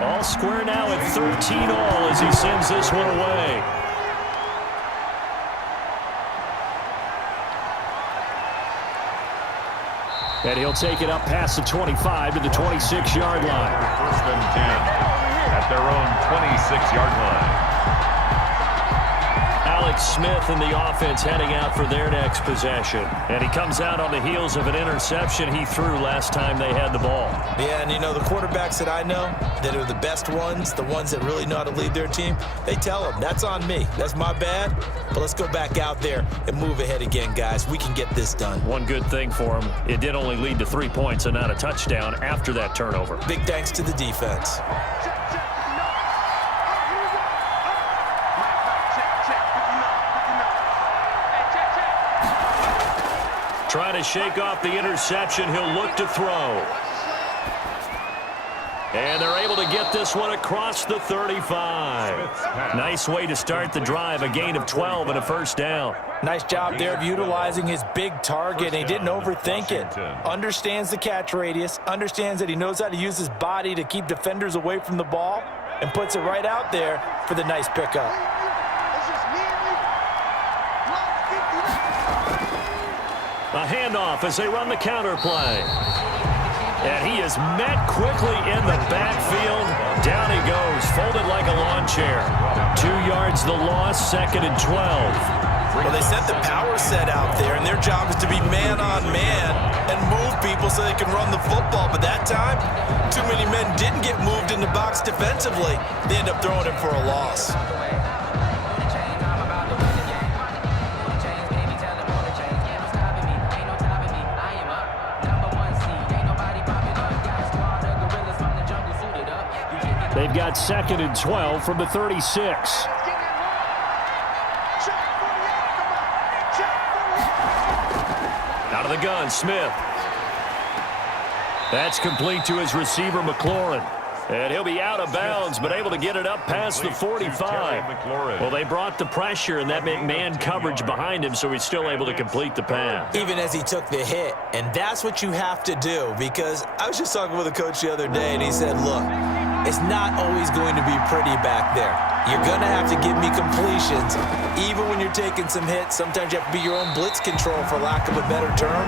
All square now at 13 all as he sends this one away. And he'll take it up past the 25 to the 26-yard line. First and 10 at their own 26-yard line. Alex Smith and the offense heading out for their next possession. And he comes out on the heels of an interception he threw last time they had the ball. Yeah, and you know, the quarterbacks that I know that are the best ones, the ones that really know how to lead their team, they tell them, that's on me. That's my bad. But let's go back out there and move ahead again, guys. We can get this done. One good thing for him, it did only lead to 3 points and not a touchdown after that turnover. Big thanks to the defense. Trying to shake off the interception, he'll look to throw. And they're able to get this one across the 35. Nice way to start the drive, a gain of 12 and a first down. Nice job there of utilizing his big target, and he didn't overthink it. Understands the catch radius, understands that he knows how to use his body to keep defenders away from the ball, and puts it right out there for the nice pickup. A handoff as they run the counter play. And he is met quickly in the backfield. Down he goes, folded like a lawn chair. 2 yards the loss, second and 12. Well, they sent the power set out there, and their job is to be man-on-man and move people so they can run the football. But that time, too many men didn't get moved in the box defensively. They end up throwing it for a loss. They've got second and 12 from the 36. Out of the gun, Smith. That's complete to his receiver, McLaurin. And he'll be out of bounds, but able to get it up past the 45. Well, they brought the pressure, and that meant man coverage behind him, so he's still able to complete the pass. Even as he took the hit, and that's what you have to do, because I was just talking with a coach the other day, and he said, look, it's not always going to be pretty back there. You're going to have to give me completions. Even when you're taking some hits, sometimes you have to be your own blitz control, for lack of a better term.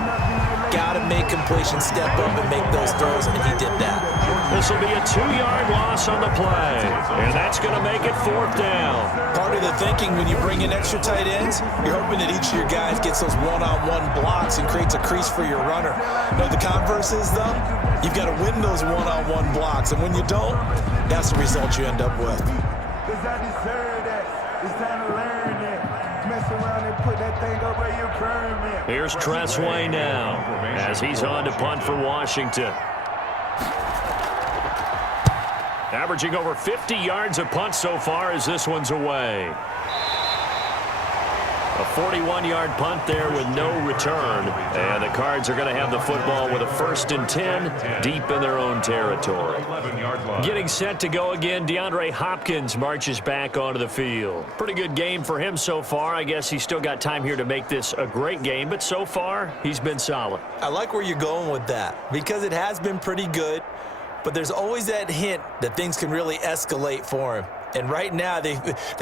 Got to make completions, step up and make those throws, and he did that. This will be a 2-yard loss on the play, and that's going to make it fourth down. Part of the thinking when you bring in extra tight ends, you're hoping that each of your guys gets those one-on-one blocks and creates a crease for your runner. You know, the converse is, though, you've got to win those one-on-one blocks, and when you don't, that's the result you end up with. Because I deserve that. It's time to learn that. Mess around and put that thing over your permit. Here's Tressway now as he's on to punt for Washington. Averaging over 50 yards a punt so far as this one's away. A 41-yard punt there with no return. And the Cards are going to have the football with a 1st and 10 deep in their own territory. Getting set to go again, DeAndre Hopkins marches back onto the field. Pretty good game for him so far. I guess he's still got time here to make this a great game, but so far he's been solid. I like where you're going with that because it has been pretty good, but there's always that hint that things can really escalate for him. And right now, they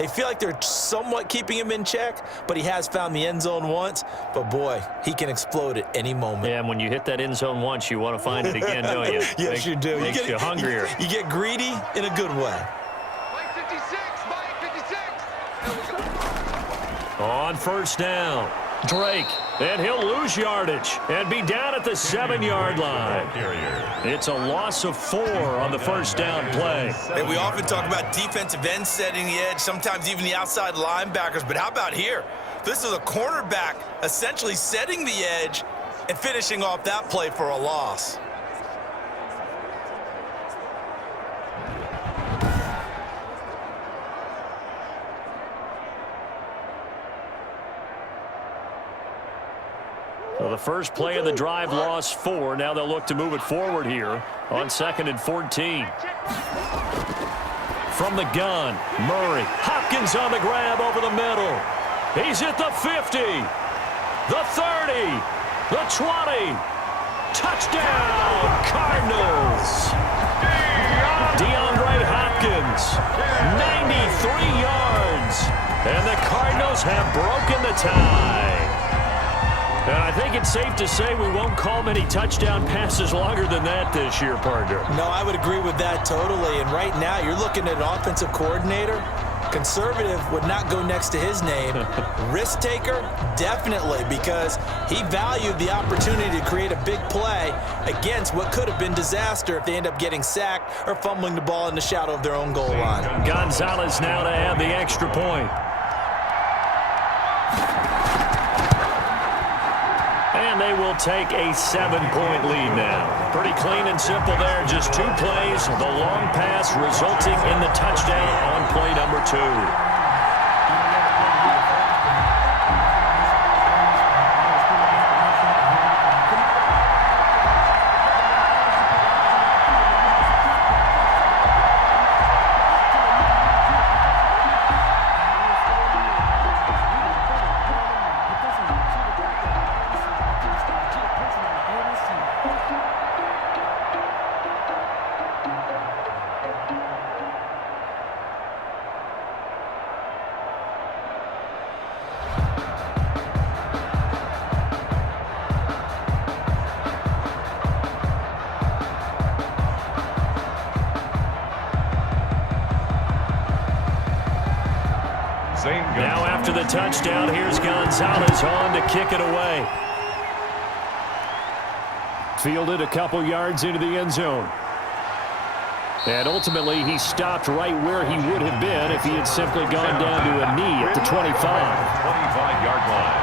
feel like they're somewhat keeping him in check, but he has found the end zone once. But, boy, he can explode at any moment. Yeah, and when you hit that end zone once, you want to find it again, don't you? Yes, you do. Makes you hungrier. You get greedy in a good way. On first down, Drake, and he'll lose yardage and be down at the 7-yard line. It's a loss of 4 on the first down play. And we often talk about defensive ends setting the edge, sometimes even the outside linebackers, but how about here? This is a cornerback essentially setting the edge and finishing off that play for a loss. Well, the first play of the drive lost 4. Now they'll look to move it forward here on 2nd and 14. From the gun, Murray. Hopkins on the grab over the middle. He's at the 50, the 30, the 20. Touchdown, Cardinals. DeAndre tie. And I think it's safe to say we won't call many touchdown passes longer than that this year, partner. No, I would agree with that totally. And right now, you're looking at an offensive coordinator. Conservative would not go next to his name. Risk taker, definitely, because he valued the opportunity to create a big play against what could have been disaster if they end up getting sacked or fumbling the ball in the shadow of their own goal line. Gonzalez now to add the extra point. And they will take a 7-point lead now. Pretty clean and simple there. Just 2 plays. The long pass resulting in the touchdown on play number 2. Now after the touchdown, here's Gonzalez on to kick it away. Fielded a couple yards into the end zone. And ultimately, he stopped right where he would have been if he had simply gone down to a knee at the 25. 25-yard line.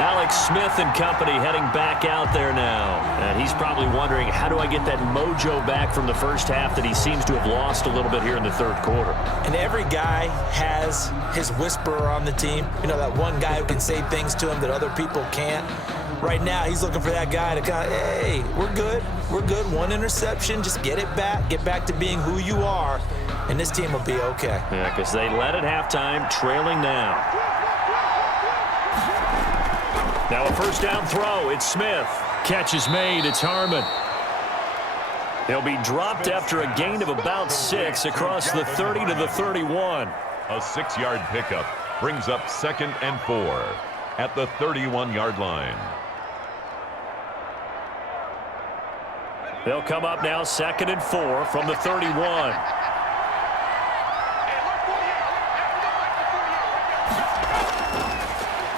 Alex Smith and company heading back out there now. And he's probably wondering, how do I get that mojo back from the first half that he seems to have lost a little bit here in the third quarter? And every guy has his whisperer on the team. You know, that one guy who can say things to him that other people can't. Right now, he's looking for that guy to kind of, hey, we're good. We're good. 1 interception. Just get it back. Get back to being who you are. And this team will be okay. Yeah, because they led at halftime, trailing now. Now a first down throw. It's Smith. Catch is made. It's Harmon. They'll be dropped after a gain of about 6 across the 30 to the 31. A 6-yard pickup brings up 2nd and 4 at the 31-yard line. They'll come up now 2nd and 4 from the 31.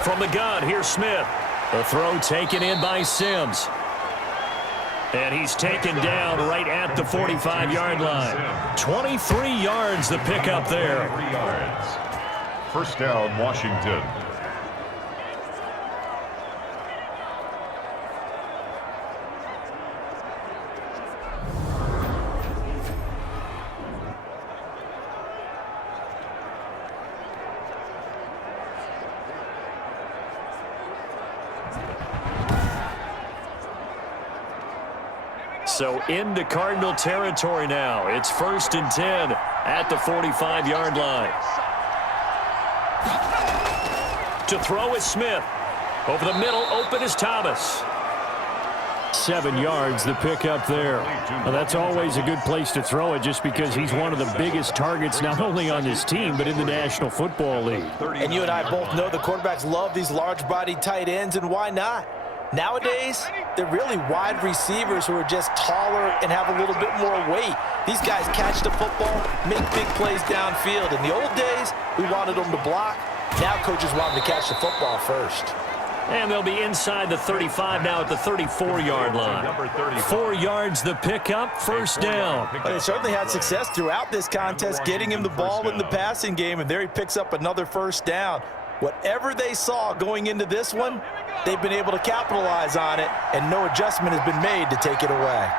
From the gun, here's Smith. The throw taken in by Sims. And he's taken down right at the 45-yard line. 23 yards the pickup there. 3 yards. First down, Washington. So into Cardinal territory now. It's 1st and 10 at the 45-yard line. To throw is Smith. Over the middle, open is Thomas. 7 yards the pickup there. Well, that's always a good place to throw it just because he's one of the biggest targets not only on his team but in the National Football League. And you and I both know the quarterbacks love these large-bodied tight ends, and why not? Nowadays, they're really wide receivers who are just taller and have a little bit more weight. These guys catch the football, make big plays downfield. In the old days, we wanted them to block. Now coaches want them to catch the football first. And they'll be inside the 35 now at the 34-yard line. 4 yards the pickup, first down. They certainly had success throughout this contest, getting him the ball in the passing game, and there he picks up another first down. Whatever they saw going into this one, they've been able to capitalize on it, and no adjustment has been made to take it away.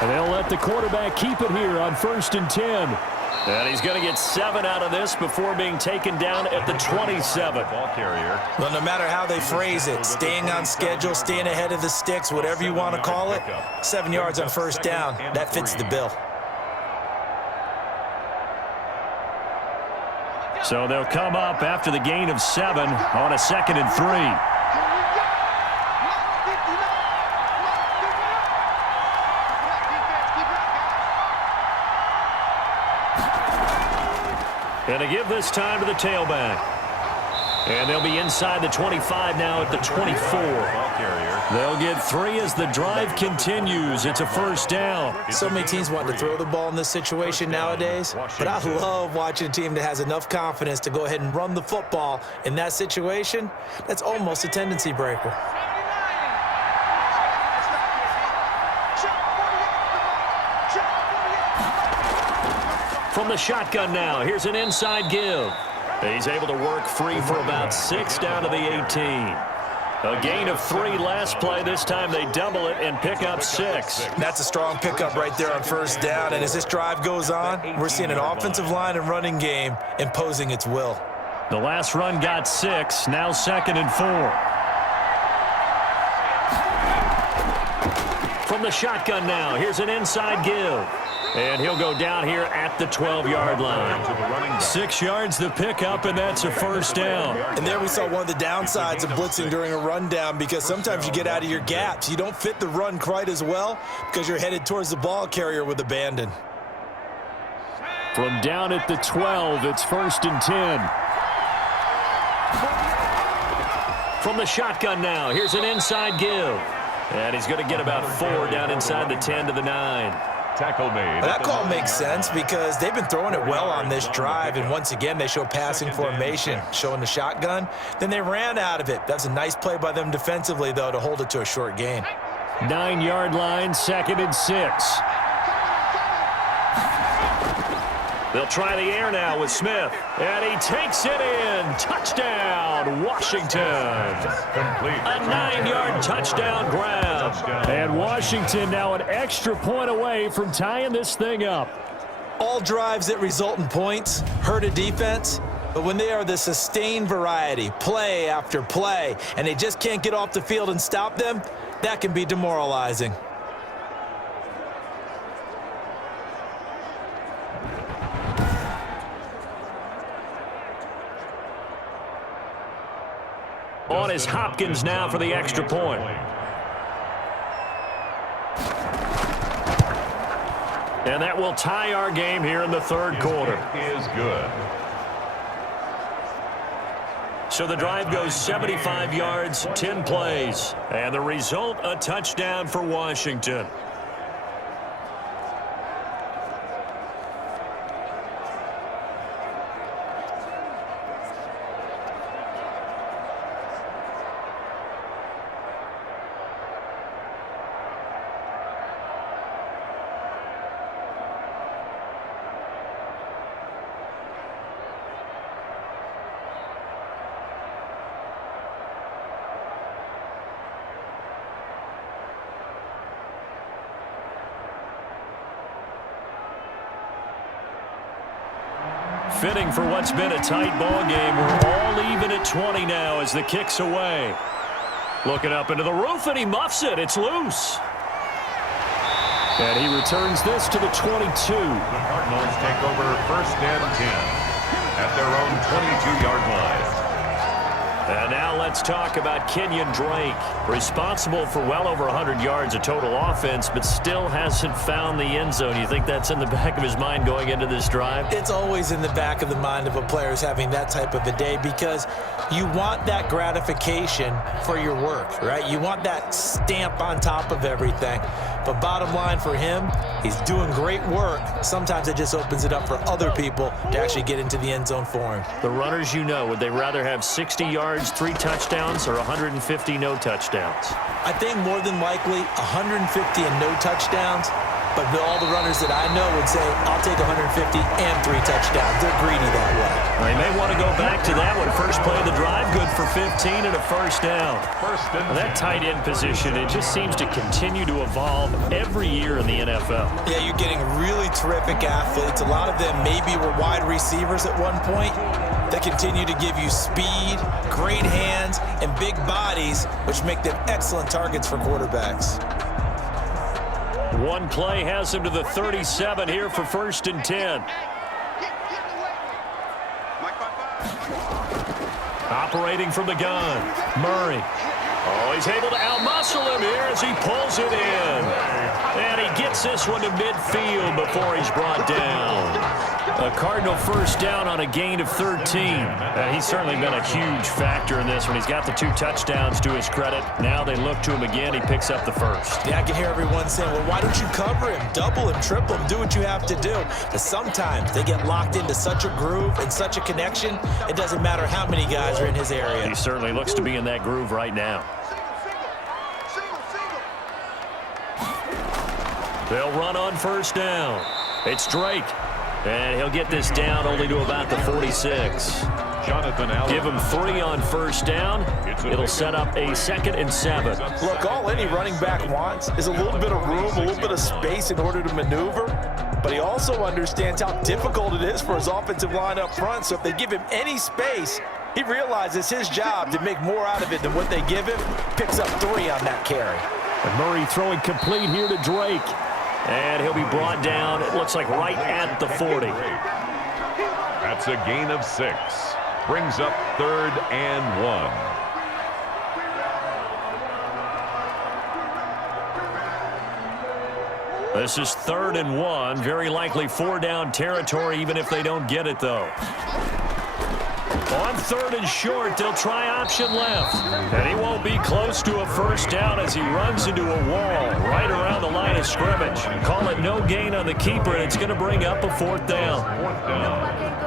And they'll let the quarterback keep it here on 1st and 10. And he's going to get 7 out of this before being taken down at the 27. Ball carrier. Well, no matter how they phrase it, staying on schedule, staying ahead of the sticks, whatever you want to call it, 7 yards on first down, that fits the bill. So they'll come up after the gain of 7 on a 2nd and 3. And to give this time to the tailback. And they'll be inside the 25 now at the 24. They'll get 3 as the drive continues. It's a first down. So many teams want to throw the ball in this situation nowadays, but I love watching a team that has enough confidence to go ahead and run the football in that situation. That's almost a tendency breaker. From the shotgun now, here's an inside give. He's able to work free for about 6 down to the 18. A gain of 3 last play. This time they double it and pick up 6. That's a strong pickup right there on first down. And as this drive goes on, we're seeing an offensive line and running game imposing its will. The last run got 6. Now 2nd and 4. From the shotgun now, here's an inside give. And he'll go down here at the 12-yard line. 6 yards the pickup, and that's a first down. And there we saw one of the downsides of blitzing during a rundown, because sometimes you get out of your gaps. You don't fit the run quite as well because you're headed towards the ball carrier with abandon. From down at the 12, it's 1st and 10. From the shotgun now, here's an inside give. And he's going to get about 4 down inside the 10 to the 9. Tackle made. That call makes sense because they've been throwing it well on this drive, and once again they show passing formation, showing the shotgun. Then they ran out of it. That's a nice play by them defensively, though, to hold it to a short gain. 9-yard line, 2nd and 6. They'll try the air now with Smith, and he takes it in. Touchdown, Washington. A 9-yard touchdown grab. And Washington now an extra point away from tying this thing up. All drives that result in points hurt a defense, but when they are the sustained variety, play after play, and they just can't get off the field and stop them, that can be demoralizing. On is Hopkins now for the extra point. And that will tie our game here in the 3rd quarter. Is good. So the drive goes 75 yards, 10 plays. And the result, a touchdown for Washington. Fitting for what's been a tight ball game. We're all even at 20 now as the kick's away. Looking up into the roof, and he muffs it. It's loose. And he returns this to the 22. The Cardinals take over 1st and 10 at their own 22-yard line. And now let's talk about Kenyon Drake. Responsible for well over 100 yards of total offense, but still hasn't found the end zone. You think that's in the back of his mind going into this drive? It's always in the back of the mind of a player who's having that type of a day, because you want that gratification for your work, right? You want that stamp on top of everything. But bottom line for him, he's doing great work. Sometimes it just opens it up for other people to actually get into the end zone for him. The runners, you know, would they rather have 60 yards, 3 touchdowns, or 150 no touchdowns? I think more than likely 150 and no touchdowns. But all the runners that I know would say, I'll take 150 and 3 touchdowns. They're greedy that way. They may want to go back to that one. First play of the drive, good for 15 and a first down. That tight end position, it just seems to continue to evolve every year in the NFL. Yeah, you're getting really terrific athletes. A lot of them maybe were wide receivers at one point. They continue to give you speed, great hands, and big bodies, which make them excellent targets for quarterbacks. One play has him to the 37 here for 1st and 10. Operating from the gun, Murray. Oh, he's able to outmuscle him here as he pulls it in. And he gets Gets this one to midfield before he's brought down. A Cardinal first down on a gain of 13. He's certainly been a huge factor in this one. He's got the 2 touchdowns to his credit. Now they look to him again. He picks up the first. Yeah, I can hear everyone saying, well, why don't you cover him? Double him, triple him, do what you have to do. But sometimes they get locked into such a groove and such a connection, it doesn't matter how many guys are in his area. He certainly looks to be in that groove right now. They'll run on first down. It's Drake. And he'll get this down only to about the 46. Jonathan Allen. Give him 3 on first down. It'll set up a 2nd and 7. Look, all any running back wants is a little bit of room, a little bit of space in order to maneuver. But he also understands how difficult it is for his offensive line up front. So if they give him any space, he realizes his job to make more out of it than what they give him. Picks up 3 on that carry. And Murray throwing complete here to Drake. And he'll be brought down, it looks like, right at the 40. That's a gain of 6. Brings up 3rd and 1. This is 3rd and 1. Very likely 4-down territory, even if they don't get it, though. On 3rd and short, they'll try option left. And he won't be close to a first down as he runs into a wall right around the line of scrimmage. Call it no gain on the keeper, and it's going to bring up a 4th down. 4th down.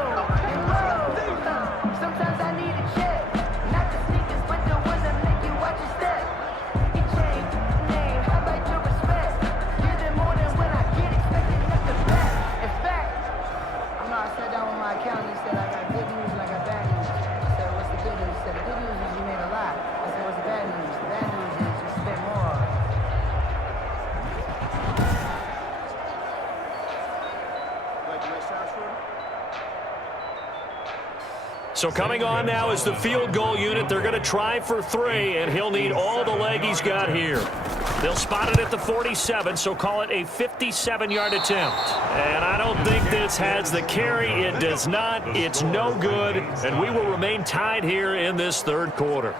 So coming on now is the field goal unit. They're going to try for 3, and he'll need all the leg he's got here. They'll spot it at the 47, so call it a 57-yard attempt. And I don't think this has the carry. It does not. It's no good, and we will remain tied here in this 3rd quarter.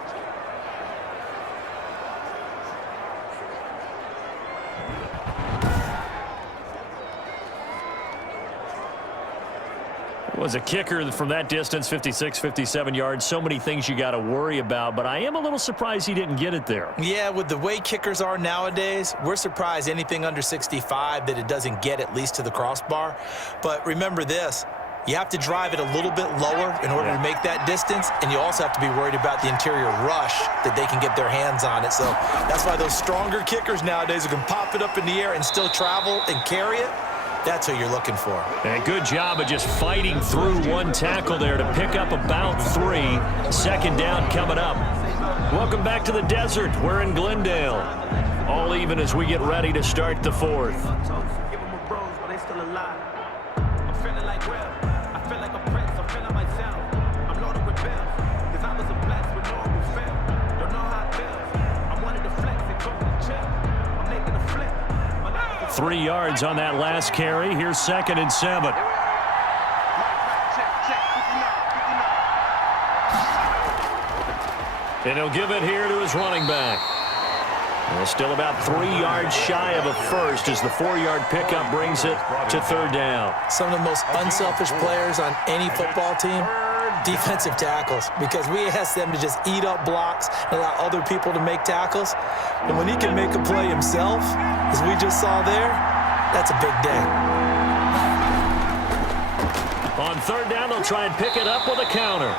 Was a kicker from that distance, 56, 57 yards. So many things you got to worry about, but I am a little surprised he didn't get it there. Yeah, with the way kickers are nowadays, we're surprised anything under 65 that it doesn't get at least to the crossbar. But remember this, you have to drive it a little bit lower in order to make that distance, and you also have to be worried about the interior rush that they can get their hands on it. So that's why those stronger kickers nowadays who can pop it up in the air and still travel and carry it, that's who you're looking for. And good job of just fighting through one tackle there to pick up about 3. 2nd down coming up. Welcome back to the desert. We're in Glendale. All even as we get ready to start the 4th. Give them a rose, but they still alive. I'm feeling like real. I feel like a prince. I'm feeling myself. I'm loaded with bills. Cause I was a blessed with no one fail. Don't know how it feels. I wanted to flex and go to the chill. I'm making a flip. 3 yards on that last carry. Here's 2nd and 7. And he'll give it here to his running back. And still about 3 yards shy of a first as the 4-yard pickup brings it to 3rd down. Some of the most unselfish players on any football team, defensive tackles, because we ask them to just eat up blocks and allow other people to make tackles. And when he can make a play himself, as we just saw there, that's a big day. On 3rd down, they'll try and pick it up with a counter.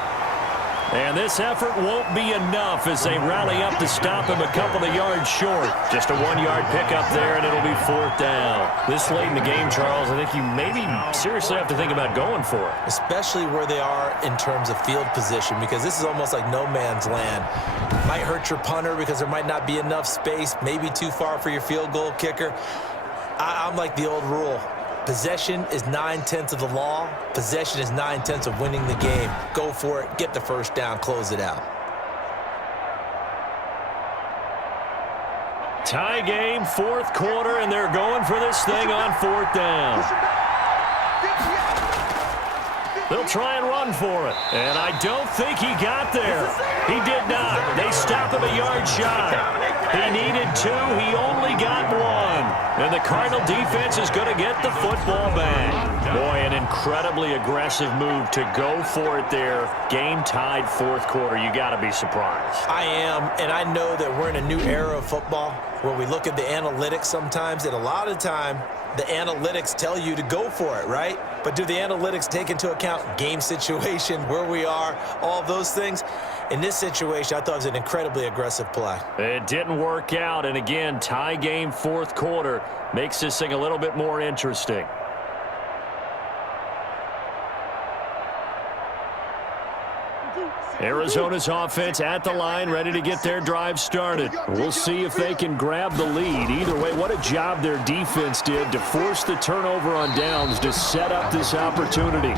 And this effort won't be enough as they rally up to stop him a couple of yards short. Just a 1-yard pickup there, and it'll be 4th down. This late in the game, Charles, I think you maybe seriously have to think about going for it. Especially where they are in terms of field position, because this is almost like no man's land. Might hurt your punter because there might not be enough space, maybe too far for your field goal kicker. I'm like the old rule. Possession is 9/10 of the law. Possession is 9/10 of winning the game. Go for it. Get the first down. Close it out. Tie game, 4th quarter, and they're going for this thing on 4th down. They'll try and run for it. And I don't think he got there. He did not. They stop him a yard shy. He needed 2. He only got 1. And the Cardinal defense is going to get the football back. Boy, an incredibly aggressive move to go for it there. Game tied fourth quarter. You got to be surprised. I am, and I know that we're in a new era of football where we look at the analytics sometimes, and a lot of time the analytics tell you to go for it, right? But do the analytics take into account game situation, where we are, all those things? In this situation, I thought it was an incredibly aggressive play. It didn't work out, and again, tie game fourth quarter makes this thing a little bit more interesting. Arizona's offense at the line, ready to get their drive started. We'll see if they can grab the lead. Either way, what a job their defense did to force the turnover on downs to set up this opportunity.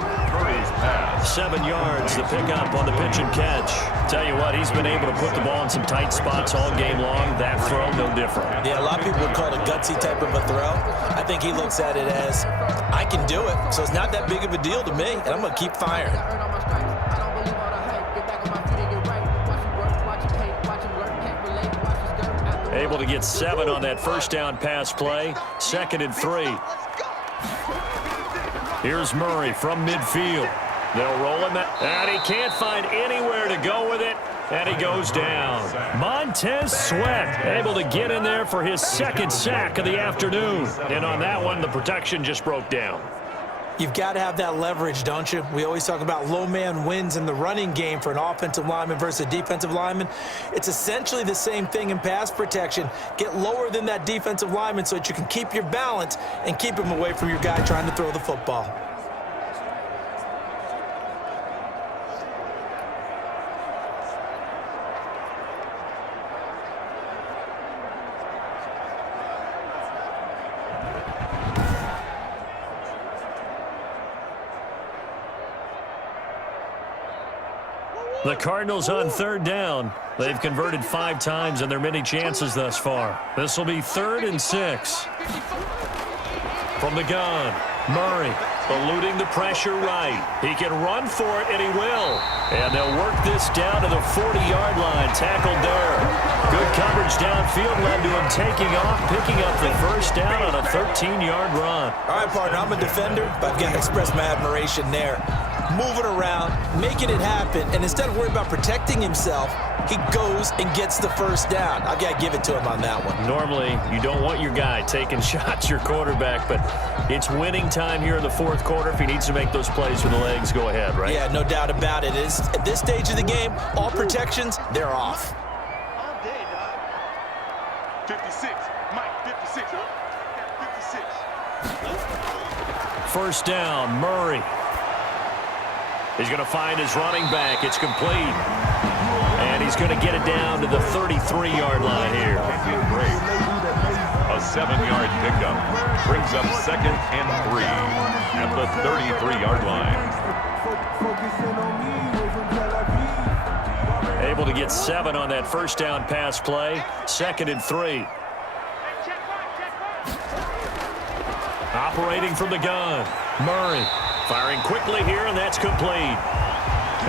7 yards, the pickup on the pitch and catch. Tell you what, he's been able to put the ball in some tight spots all game long. That throw, no different. Yeah, a lot of people would call it a gutsy type of a throw. I think he looks at it as, I can do it, so it's not that big of a deal to me, and I'm going to keep firing. Able to get 7 on that first down pass play. 2nd and 3. Here's Murray from midfield. They'll roll him out, and he can't find anywhere to go with it, and he goes down. Montez Sweat able to get in there for his 2nd sack of the afternoon. And on that one, the protection just broke down. You've got to have that leverage, don't you? We always talk about low man wins in the running game for an offensive lineman versus a defensive lineman. It's essentially the same thing in pass protection. Get lower than that defensive lineman so that you can keep your balance and keep him away from your guy trying to throw the football. The Cardinals on 3rd down. They've converted 5 times in their many chances thus far. This will be 3rd and 6. From the gun, Murray eluding the pressure right. He can run for it, and he will. And they'll work this down to the 40-yard line. Tackled there. Good coverage downfield led to him taking off, picking up the first down on a 13-yard run. All right, partner, I'm a defender, but I've got to express my admiration there. Moving around, making it happen, and instead of worrying about protecting himself, he goes and gets the first down. I've got to give it to him on that one. Normally, you don't want your guy taking shots, your quarterback, but it's winning time here in the fourth quarter. If he needs to make those plays with the legs, go ahead, right? Yeah, no doubt about it. At this stage of the game, all protections, they're off. All day, dog. 56. Mike, 56. 56. First down, Murray. He's going to find his running back. It's complete. And he's going to get it down to the 33-yard line here. A 7-yard pickup brings up 2nd and 3 at the 33-yard line. Able to get 7 on that first down pass play. 2nd and 3. Operating from the gun, Murray. Firing quickly here, and that's complete.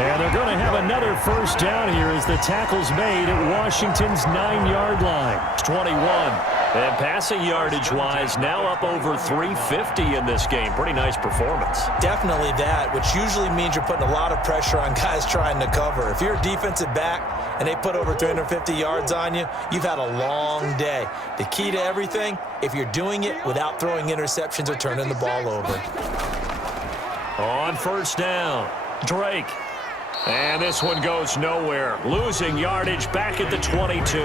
And they're going to have another first down here as the tackle's made at Washington's 9-yard line. It's 21. And passing yardage-wise, now up over 350 in this game. Pretty nice performance. Definitely that, which usually means you're putting a lot of pressure on guys trying to cover. If you're a defensive back and they put over 350 yards on you, you've had a long day. The key to everything, if you're doing it without throwing interceptions or turning the ball over. On first down, Drake. And this one goes nowhere. Losing yardage back at the 22.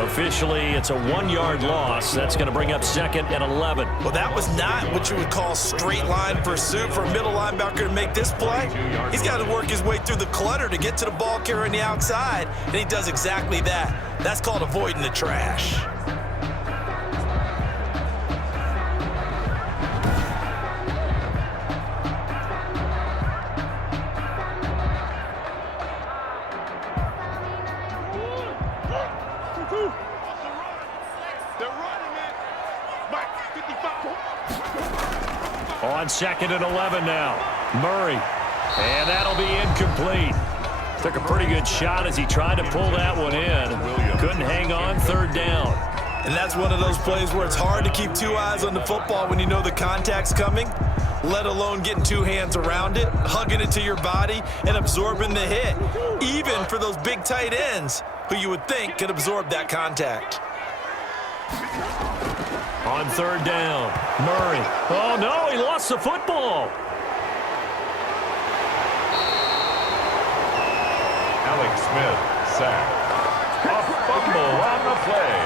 Officially, it's a 1-yard loss. That's going to bring up 2nd and 11. Well, that was not what you would call straight line pursuit for a middle linebacker to make this play. He's got to work his way through the clutter to get to the ball carrier on the outside, and he does exactly that. That's called avoiding the trash. On 2nd and 11 now, Murray. And that'll be incomplete. Took a pretty good shot as he tried to pull that one in. Couldn't hang on 3rd down. And that's one of those plays where it's hard to keep two eyes on the football when you know the contact's coming, let alone getting two hands around it, hugging it to your body, and absorbing the hit, even for those big tight ends who you would think could absorb that contact. On third down, Murray. Oh, no, he lost the football. Alex Smith, sacked. A fumble on the play.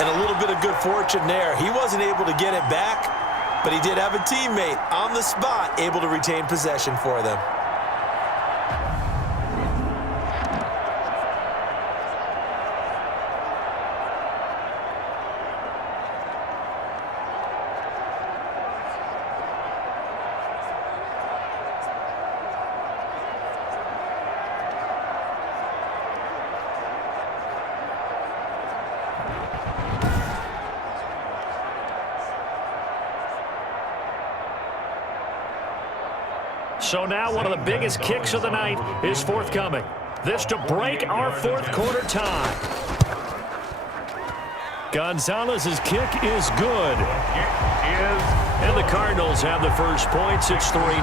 And a little bit of good fortune there. He wasn't able to get it back, but he did have a teammate on the spot able to retain possession for them. So now one of the biggest kicks of the night is forthcoming. This to break our fourth quarter tie. Gonzalez's kick is good. And the Cardinals have the first points. It's 3-0. 23.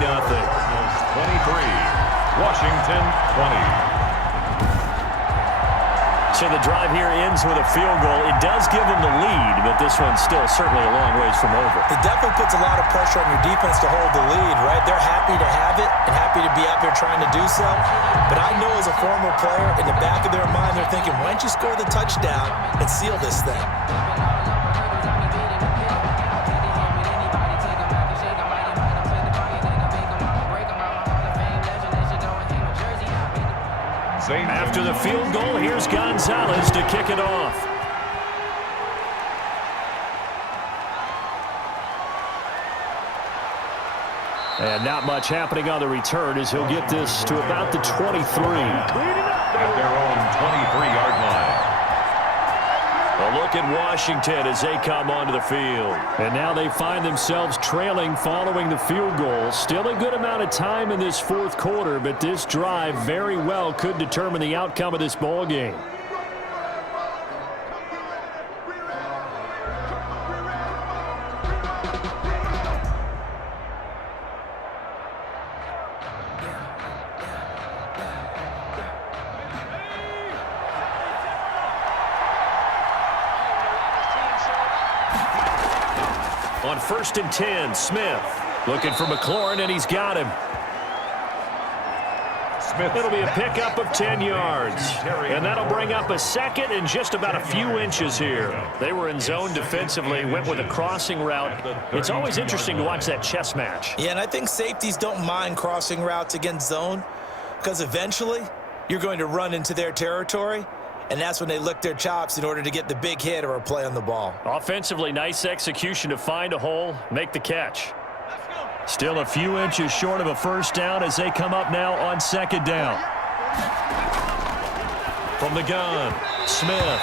Washington 20. So the drive here ends with a field goal. It does give them the lead, but this one's still certainly a long ways from over. It definitely puts a lot of pressure on your defense to hold the lead, right? They're happy to have it and happy to be out there trying to do so. But I know as a former player, in the back of their mind, they're thinking, why don't you score the touchdown and seal this thing? After the field goal, here's Gonzalez to kick it off. And not much happening on the return as he'll get this to about the 23. At their own 23-yard line. A look at Washington as they come onto the field. And now they find themselves trailing following the field goal. Still a good amount of time in this fourth quarter, but this drive very well could determine the outcome of this ball game. On 1st and 10, Smith looking for McLaurin, and he's got him. Smith. It'll be a pickup of 10 yards, and that'll bring up a second and just about a few inches here. They were in zone defensively, went with a crossing route. It's always interesting to watch that chess match. Yeah, and I think safeties don't mind crossing routes against zone because eventually you're going to run into their territory. And that's when they lick their chops in order to get the big hit or a play on the ball. Offensively, nice execution to find a hole, make the catch. Still a few inches short of a first down as they come up now on second down. From the gun, Smith.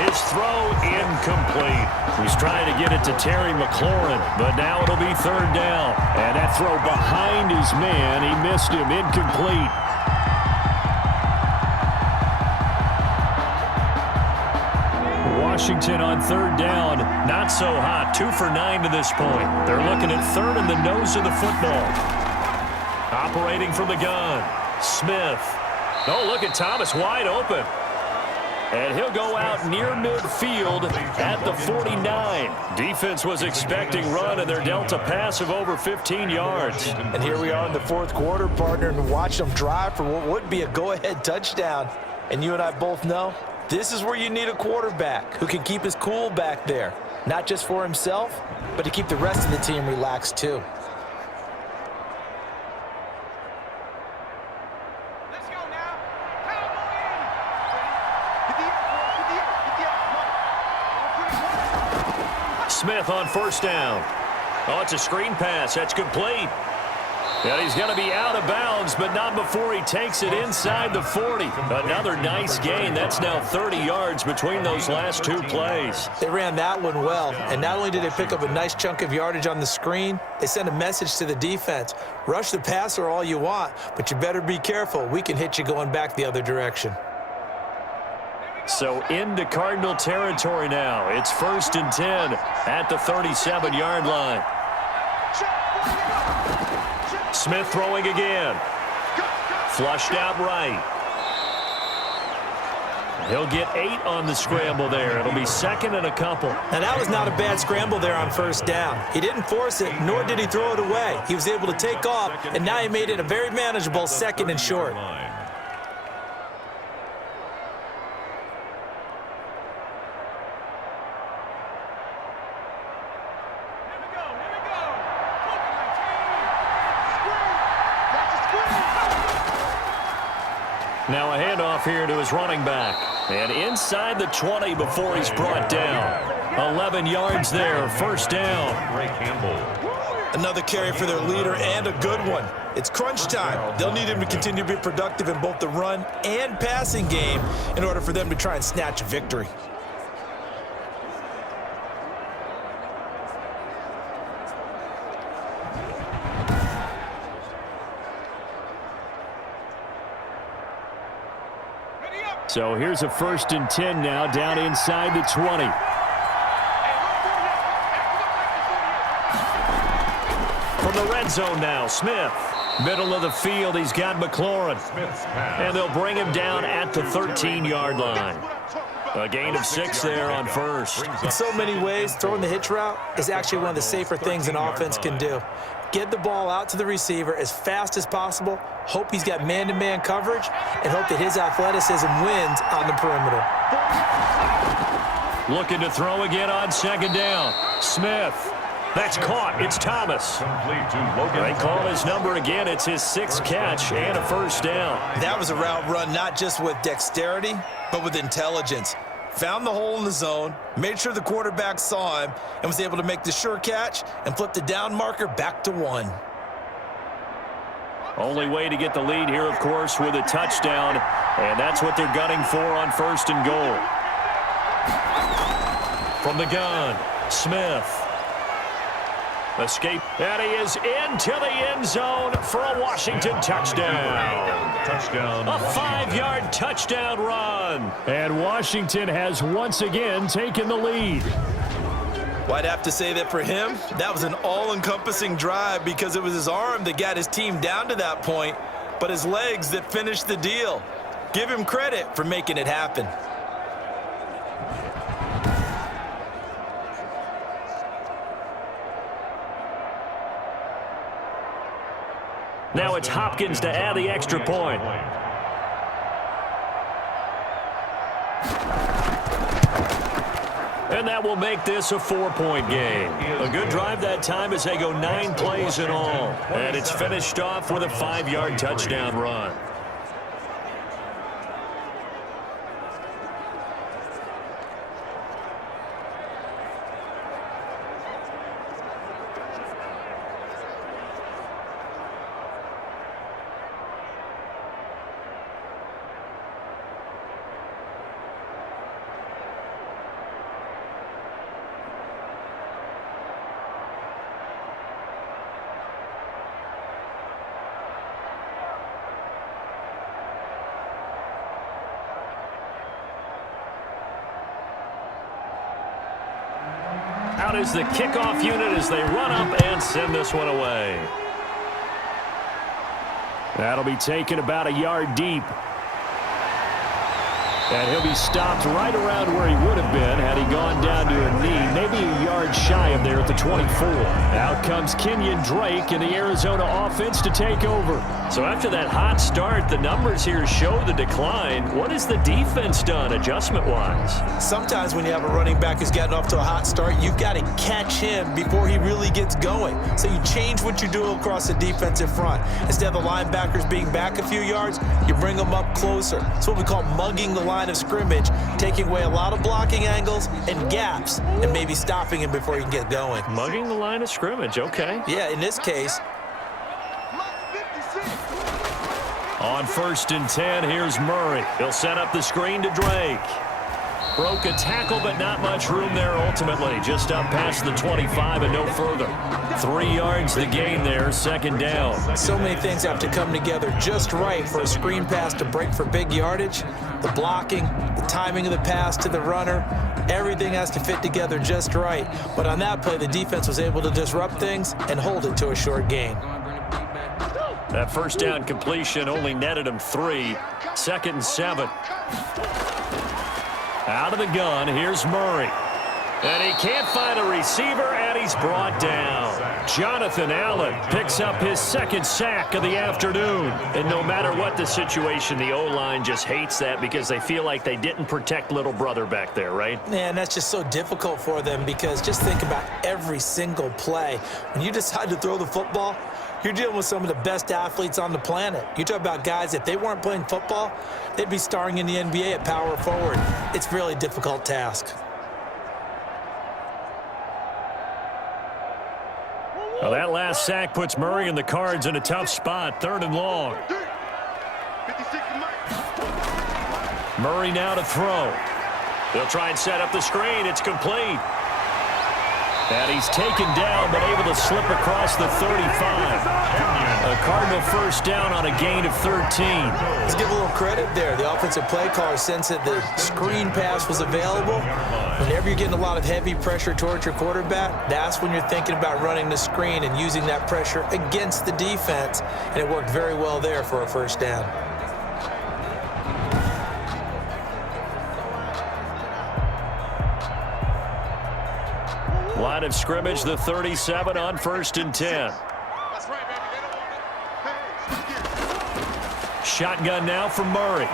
His throw incomplete. He's trying to get it to Terry McLaurin, but now it'll be third down. And that throw behind his man, he missed him, incomplete. Washington on third down, not so hot. 2 for 9 to this point. They're looking at third in the nose of the football. Operating from the gun, Smith. Oh, look at Thomas wide open. And he'll go out near midfield at the 49. Defense was expecting run, and they're dealt a pass of over 15 yards. And here we are in the fourth quarter, partner, and watch them drive for what would be a go-ahead touchdown. And you and I both know this is where you need a quarterback who can keep his cool back there, not just for himself, but to keep the rest of the team relaxed too. Let's go now. Cowboy. Smith on first down. Oh, it's a screen pass. That's complete. And he's going to be out of bounds, but not before he takes it inside the 40. Another nice gain. That's now 30 yards between those last two plays. They ran that one well, and not only did they pick up a nice chunk of yardage on the screen, they sent a message to the defense. Rush the passer all you want, but you better be careful. We can hit you going back the other direction. So into Cardinal territory now. It's 1st and 10 at the 37-yard line. Smith throwing again. Flushed out right. He'll get 8 on the scramble there. It'll be 2nd and a couple. Now, that was not a bad scramble there on 1st down. He didn't force it, nor did he throw it away. He was able to take off, and now he made it a very manageable 2nd and short. Now a handoff here to his running back. And inside the 20 before he's brought down. 11 yards there, 1st down. Another carry for their leader and a good one. It's crunch time. They'll need him to continue to be productive in both the run and passing game in order for them to try and snatch a victory. So here's a 1st and 10 now down inside the 20. From the red zone now, Smith. Middle of the field, he's got McLaurin. And they'll bring him down at the 13-yard line. A gain of 6 there on 1st. In so many ways, throwing the hitch route is actually one of the safer things an offense can do. Get the ball out to the receiver as fast as possible, hope he's got man-to-man coverage, and hope that his athleticism wins on the perimeter. Looking to throw again on 2nd down. Smith. That's caught. It's Thomas. They call his number again. It's his 6th catch and a 1st down. That was a route run not just with dexterity, but with intelligence. Found the hole in the zone, made sure the quarterback saw him, and was able to make the sure catch and flip the down marker back to 1. Only way to get the lead here, of course, with a touchdown, and that's what they're gunning for on 1st and goal. From the gun, Smith. Escape, and he is into the end zone for a Washington touchdown. A 5-yard touchdown run. And Washington has once again taken the lead. Well, I'd have to say that for him, that was an all-encompassing drive because it was his arm that got his team down to that point, but his legs that finished the deal. Give him credit for making it happen. Now it's Hopkins to add the extra point. And that will make this a 4-point game. A good drive that time as they go 9 plays in all. And it's finished off with a 5-yard touchdown run. Out is the kickoff unit as they run up and send this one away. That'll be taken about a yard deep. And he'll be stopped right around where he would have been had he gone down to a knee, maybe a yard shy of there at the 24. Out comes Kenyon Drake in the Arizona offense to take over. So after that hot start, the numbers here show the decline. What has the defense done adjustment-wise? Sometimes when you have a running back who's gotten off to a hot start, you've got to catch him before he really gets going. So you change what you do across the defensive front. Instead of the linebackers being back a few yards, you bring them up closer. It's what we call mugging the line of scrimmage, taking away a lot of blocking angles and gaps and maybe stopping him before he can get going. Mugging the line of scrimmage, okay. Yeah, in this case. On 1st and 10, here's Murray. He'll set up the screen to Drake. Broke a tackle, but not much room there ultimately. Just up past the 25 and no further. 3 yards the gain there, second down. So many things have to come together just right for a screen pass to break for big yardage. The blocking, the timing of the pass to the runner, everything has to fit together just right. But on that play, the defense was able to disrupt things and hold it to a short gain. That first down completion only netted him 3. Second and 7. Out of the gun, here's Murray. And he can't find a receiver, and he's brought down. Jonathan Allen picks up his second sack of the afternoon. And no matter what the situation, the O-line just hates that because they feel like they didn't protect little brother back there, right? Man, that's just so difficult for them because just think about every single play. When you decide to throw the football, you're dealing with some of the best athletes on the planet. You talk about guys, if they weren't playing football, they'd be starring in the NBA at power forward. It's a really difficult task. Well, that last sack puts Murray and the Cards in a tough spot, 3rd and long. Murray now to throw. They'll try and set up the screen. It's complete. And he's taken down, but able to slip across the 35. A Cardinal first down on a gain of 13. Let's give a little credit there. The offensive play caller sensed that the screen pass was available. Whenever you're getting a lot of heavy pressure towards your quarterback, that's when you're thinking about running the screen and using that pressure against the defense. And it worked very well there for a first down. Line of scrimmage, the 37 on 1st and 10. That's right, baby. They don't want it. Hey, Shotgun now from Murray.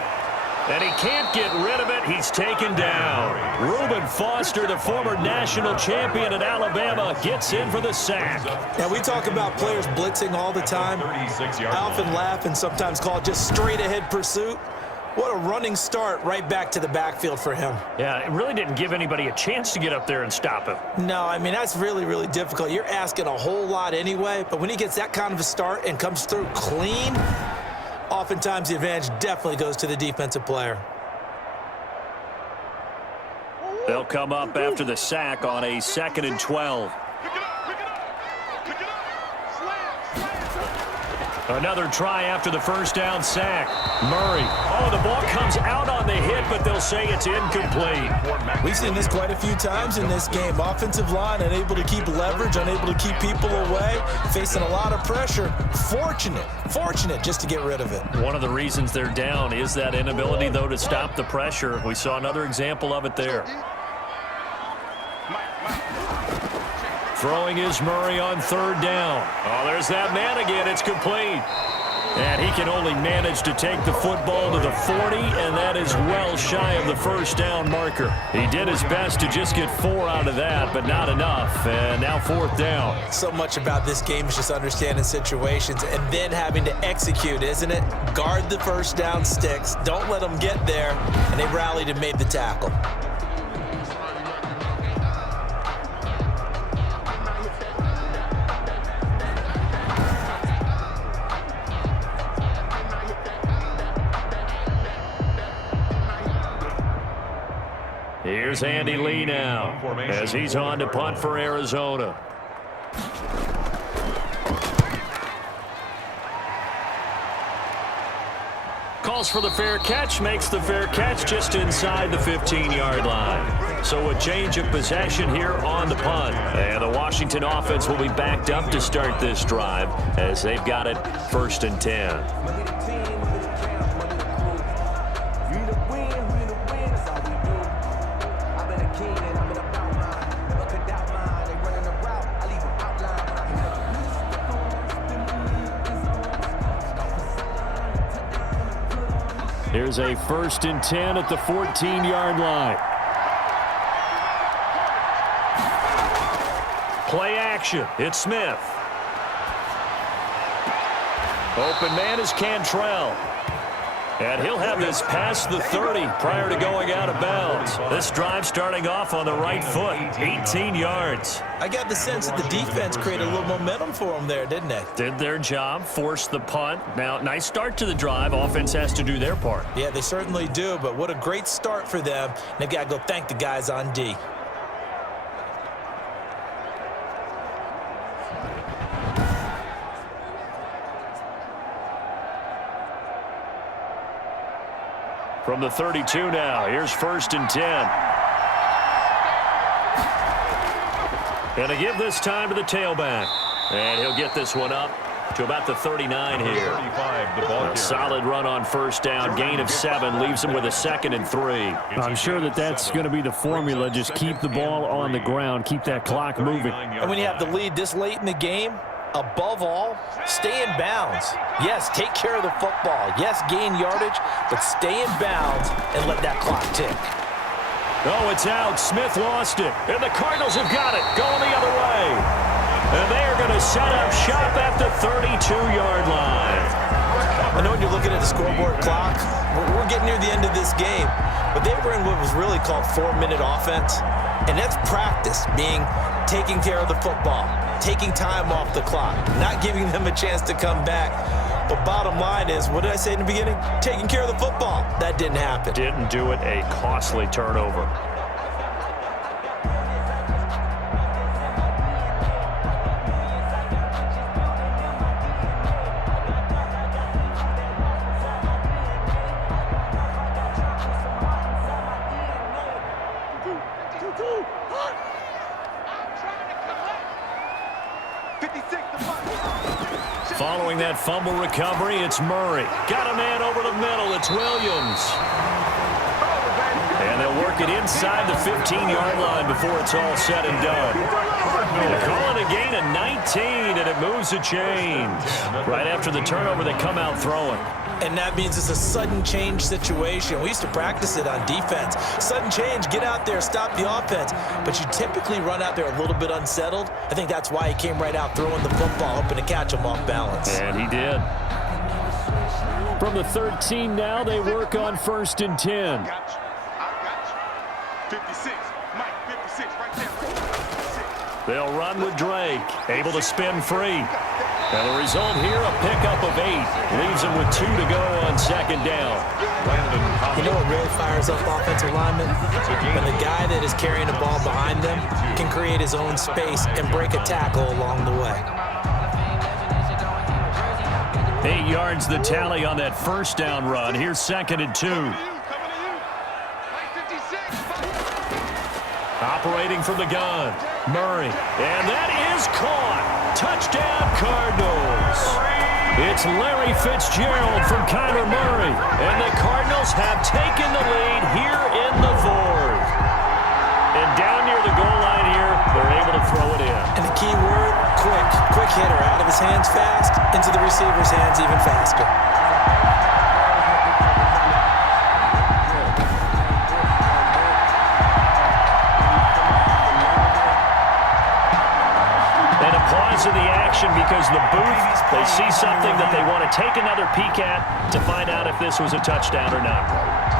And he can't get rid of it. He's taken down. Reuben Foster, the former national champion at Alabama, gets in for the sack. Now, we talk about players blitzing all the time. I often laugh and sometimes call it just straight-ahead pursuit. What a running start right back to the backfield for him. Yeah, it really didn't give anybody a chance to get up there and stop him. No, I mean, that's really, really difficult. You're asking a whole lot anyway, but when he gets that kind of a start and comes through clean, oftentimes the advantage definitely goes to the defensive player. They'll come up after the sack on a 2nd and 12. Another try after the first down sack. Murray. Oh, the ball comes out on the hit, but they'll say it's incomplete. We've seen this quite a few times in this game. Offensive line unable to keep leverage, unable to keep people away, facing a lot of pressure. Fortunate just to get rid of it. One of the reasons they're down is that inability, though, to stop the pressure. We saw another example of it there. Throwing is Murray on 3rd down. Oh, there's that man again. It's complete. And he can only manage to take the football to the 40, and that is well shy of the first down marker. He did his best to just get 4 out of that, but not enough. And now 4th down. So much about this game is just understanding situations and then having to execute, isn't it? Guard the first down sticks. Don't let them get there. And they rallied and made the tackle. Here's Andy Lee now as he's on to punt for Arizona. Calls for the fair catch, makes the fair catch just inside the 15-yard line. So a change of possession here on the punt. And the Washington offense will be backed up to start this drive as they've got it 1st and 10. Here's a 1st and 10 at the 14-yard line. Play action. It's Smith. Open man is Cantrell. And he'll have this past the 30 prior to going out of bounds. This drive starting off on the right foot, 18 yards. I got the sense that the defense created a little momentum for them there, didn't they? Did their job, forced the punt. Now, nice start to the drive. Offense has to do their part. Yeah, they certainly do, but what a great start for them. They've got to go thank the guys on D. From the 32 now, here's 1st and 10. And to give this time to the tailback. And he'll get this one up to about the 39 here. A solid run on 1st down, gain of 7, leaves him with a 2nd and 3. I'm sure that's going to be the formula. Just keep the ball on the ground, keep that clock moving. And when you have the lead this late in the game, above all, stay in bounds. Yes, take care of the football. Yes, gain yardage, but stay in bounds and let that clock tick. Oh, it's out. Smith lost it. And the Cardinals have got it. Going the other way. And they are going to set up shop at the 32-yard line. I know when you're looking at the scoreboard clock, we're getting near the end of this game, but they were in what was really called 4-minute offense, and that's practice, being taking care of the football, taking time off the clock, not giving them a chance to come back. But bottom line is, what did I say in the beginning? Taking care of the football. That didn't happen. Didn't do it. A costly turnover. Following that fumble recovery, it's Murray. Got a man over the middle. It's Williams. And they'll work it inside the 15-yard line before it's all said and done. They call it a gain of 19, and it moves the chains. Right after the turnover, they come out throwing. And that means it's a sudden change situation. We used to practice it on defense. Sudden change, get out there, stop the offense. But you typically run out there a little bit unsettled. I think that's why he came right out throwing the football, hoping to catch him off balance. And he did. From the 13 now, they work on 1st and 10. I got you. 56. Mike, 56 right there. 56. They'll run with Drake, able to spin free. And the result here, a pickup of 8. Leaves him with 2 to go on 2nd down. You know what really fires up offensive linemen? When the guy that is carrying the ball behind them can create his own space and break a tackle along the way. 8 yards the tally on that 1st down run. Here's 2nd and 2. Operating from the gun, Murray. And that is caught. Touchdown, Cardinals. It's Larry Fitzgerald from Kyler Murray. And the Cardinals have taken the lead here in the 4th. And down near the goal line here, they're able to throw it in. And the key word, quick. Quick hitter, out of his hands fast, into the receiver's hands even faster. To the action because the booth, they see something that they want to take another peek at to find out if this was a touchdown or not.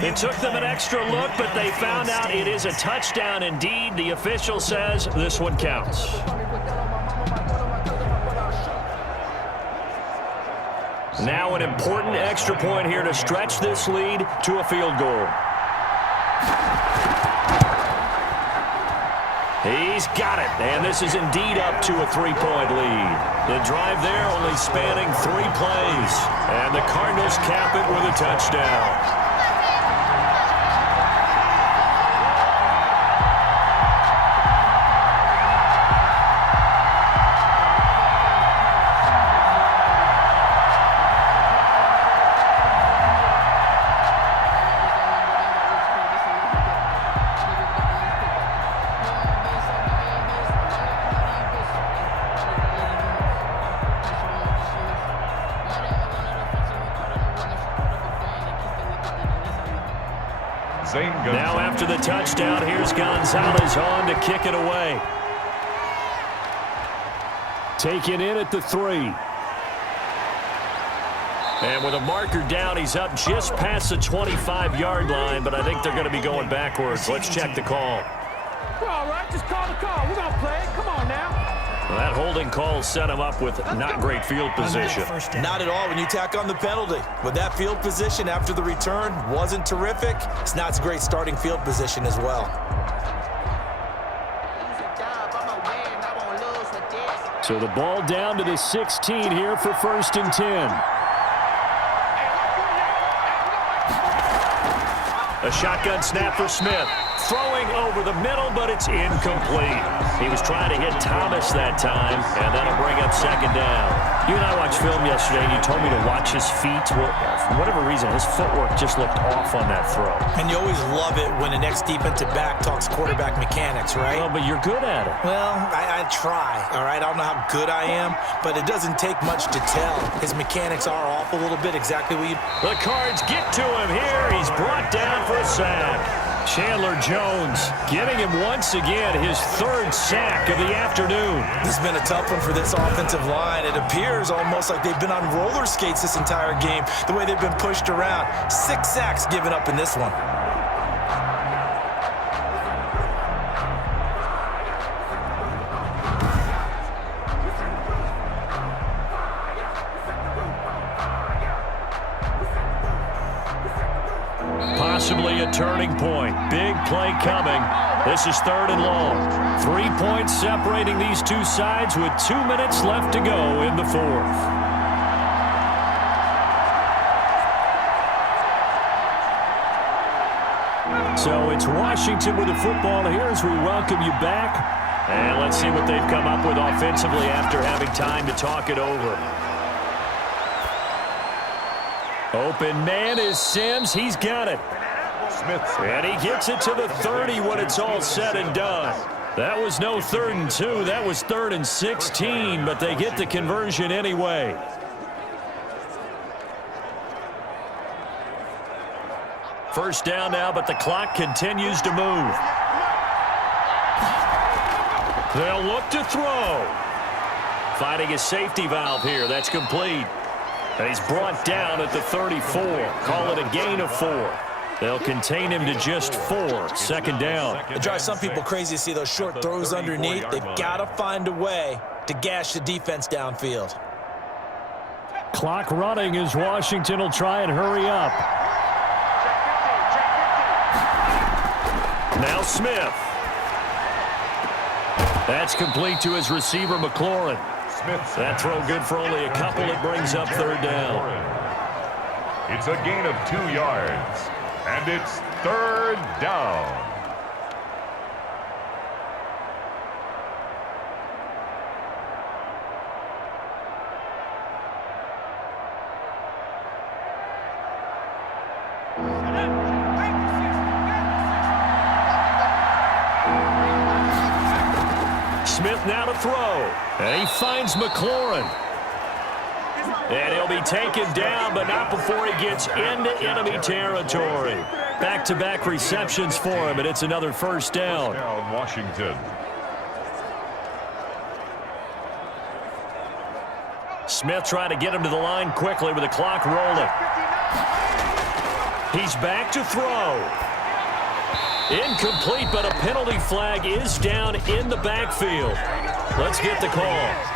It took them an extra look, but they found out it is a touchdown indeed. The official says this one counts. Now an important extra point here to stretch this lead to a field goal. He's got it, and this is indeed up to a 3-point lead. The drive there only spanning 3 plays, and the Cardinals cap it with a touchdown. Now after the touchdown, here's Gonzalez on to kick it away. Taken in at the 3. And with a marker down, he's up just past the 25-yard line, but I think they're going to be going backwards. Let's check the call. Well, all right, just call the call. We're going to play it. Come on now. Well, that holding call set him up with not great field position. Not at all when you tack on the penalty. With that field position after the return wasn't terrific, it's not a great starting field position as well. So the ball down to the 16 here for 1st and 10. A shotgun snap for Smith. Throwing over the middle, but it's incomplete. He was trying to hit Thomas that time, and that'll bring up 2nd down. You and I watched film yesterday, and you told me to watch his feet. Well, for whatever reason, his footwork just looked off on that throw. And you always love it when the next defensive back talks quarterback mechanics, right? Well, but you're good at it. Well, I try, all right? I don't know how good I am, but it doesn't take much to tell. His mechanics are off a little bit, exactly what you... The Cards get to him here. He's brought down for a sack. Chandler Jones getting him once again his 3rd sack of the afternoon. This has been a tough one for this offensive line. It appears almost like they've been on roller skates this entire game, the way they've been pushed around. 6 sacks given up in this one. Possibly a turning point. Big play coming. This is 3rd and long. 3 points separating these two sides with 2 minutes left to go in the 4th. So it's Washington with the football here as we welcome you back. And let's see what they've come up with offensively after having time to talk it over. Open man is Sims. He's got it. And he gets it to the 30 when it's all said and done. That was no 3rd and 2. That was 3rd and 16, but they get the conversion anyway. First down now, but the clock continues to move. They'll look to throw. Finding a safety valve here. That's complete. And he's brought down at the 34. Call it a gain of 4. They'll contain him to just 4. 2nd down. It drives some people crazy to see those short throws underneath. They've got to find a way to gash the defense downfield. Clock running as Washington will try and hurry up. Now Smith. That's complete to his receiver, McLaurin. That throw good for only a couple. It brings up 3rd down. It's a gain of 2 yards. And it's 3rd down. Smith now to throw. And he finds McLaurin. And he'll be taken down, but not before he gets into enemy territory. Back-to-back receptions for him, and it's another 1st down. Washington. Smith trying to get him to the line quickly with the clock rolling. He's back to throw. Incomplete, but a penalty flag is down in the backfield. Let's get the call.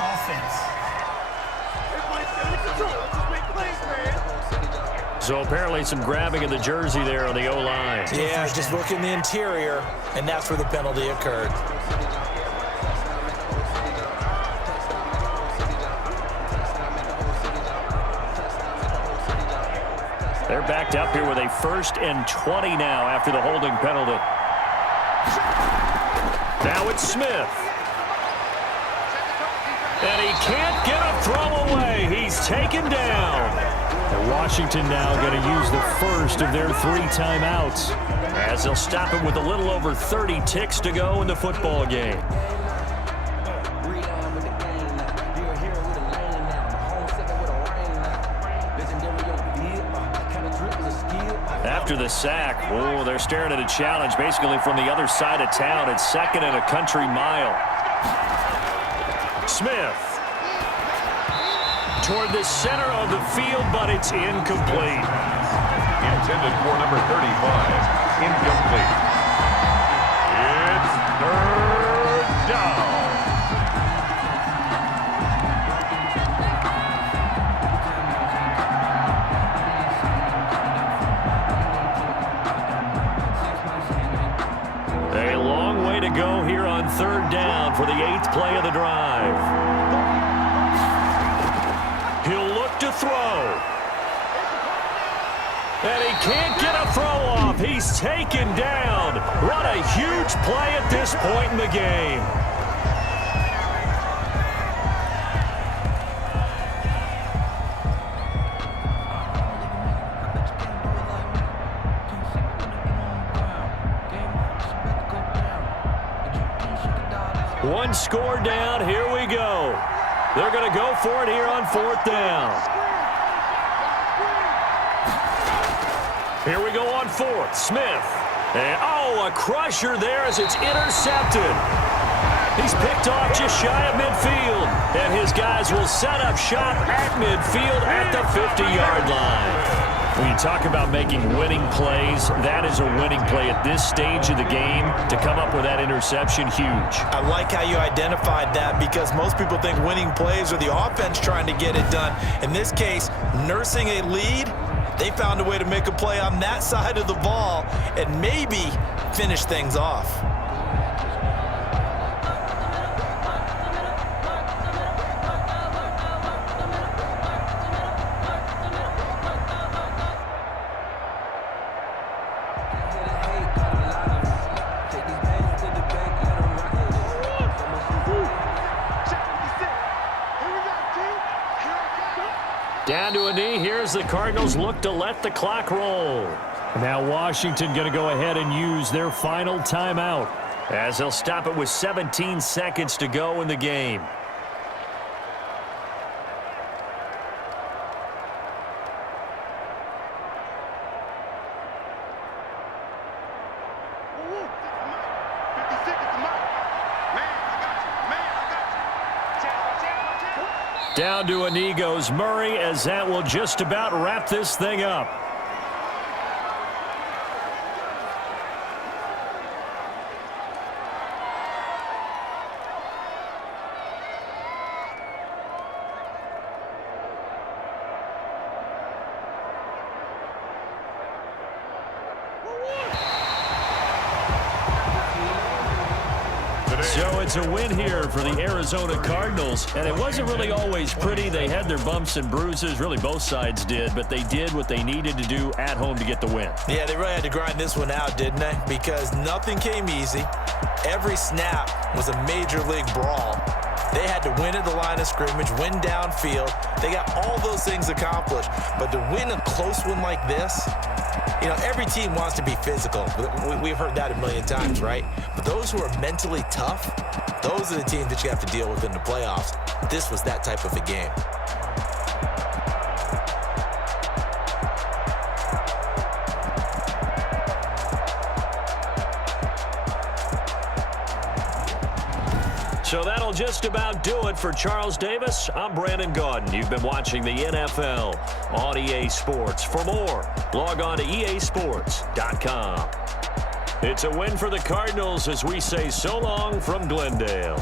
So apparently some grabbing of the jersey there on the O-line. Yeah, just look in the interior, and that's where the penalty occurred. They're backed up here with a 1st and 20 now after the holding penalty. Now it's Smith. And he can't get a throw away. He's taken down. Washington now going to use the first of their 3 timeouts, as they'll stop him with a little over 30 ticks to go in the football game. After after the sack. Oh, they're staring at a challenge basically from the other side of town. It's 2nd and a country mile. Smith toward the center of the field, but it's incomplete. Intended for number 35. Incomplete. It's 3rd down. A long way to go here on 3rd down for the 8th play of the drive. He'll look to throw. And he can't get a throw off. He's taken down. What a huge play at this point in the game. One score down. Here we go. They're going to go for it here on 4th down. Here we go on 4th. Smith. And, oh, a crusher there as it's intercepted. He's picked off just shy of midfield. And his guys will set up shop at midfield at the 50-yard line. When you talk about making winning plays, that is a winning play at this stage of the game. To come up with that interception, huge. I like how you identified that because most people think winning plays are the offense trying to get it done. In this case, nursing a lead, they found a way to make a play on that side of the ball and maybe finish things off. Down to a knee. Here's the Cardinals look to let the clock roll. Now Washington going to go ahead and use their final timeout, as they'll stop it with 17 seconds to go in the game. Down to a knee goes Murray, as that will just about wrap this thing up. So it's a win here for the Arizona Cardinals, and it wasn't really always pretty. They had their bumps and bruises, really both sides did, but they did what they needed to do at home to get the win. Yeah, they really had to grind this one out, didn't they? Because nothing came easy. Every snap was a major league brawl. They had to win at the line of scrimmage, win downfield. They got all those things accomplished, but to win a close one like this, you know, every team wants to be physical. We've heard that a million times, right? But those who are mentally tough, those are the teams that you have to deal with in the playoffs. This was that type of a game. So that'll just about do it for Charles Davis. I'm Brandon Gaudin. You've been watching the NFL on EA Sports. For more, log on to easports.com. It's a win for the Cardinals as we say so long from Glendale.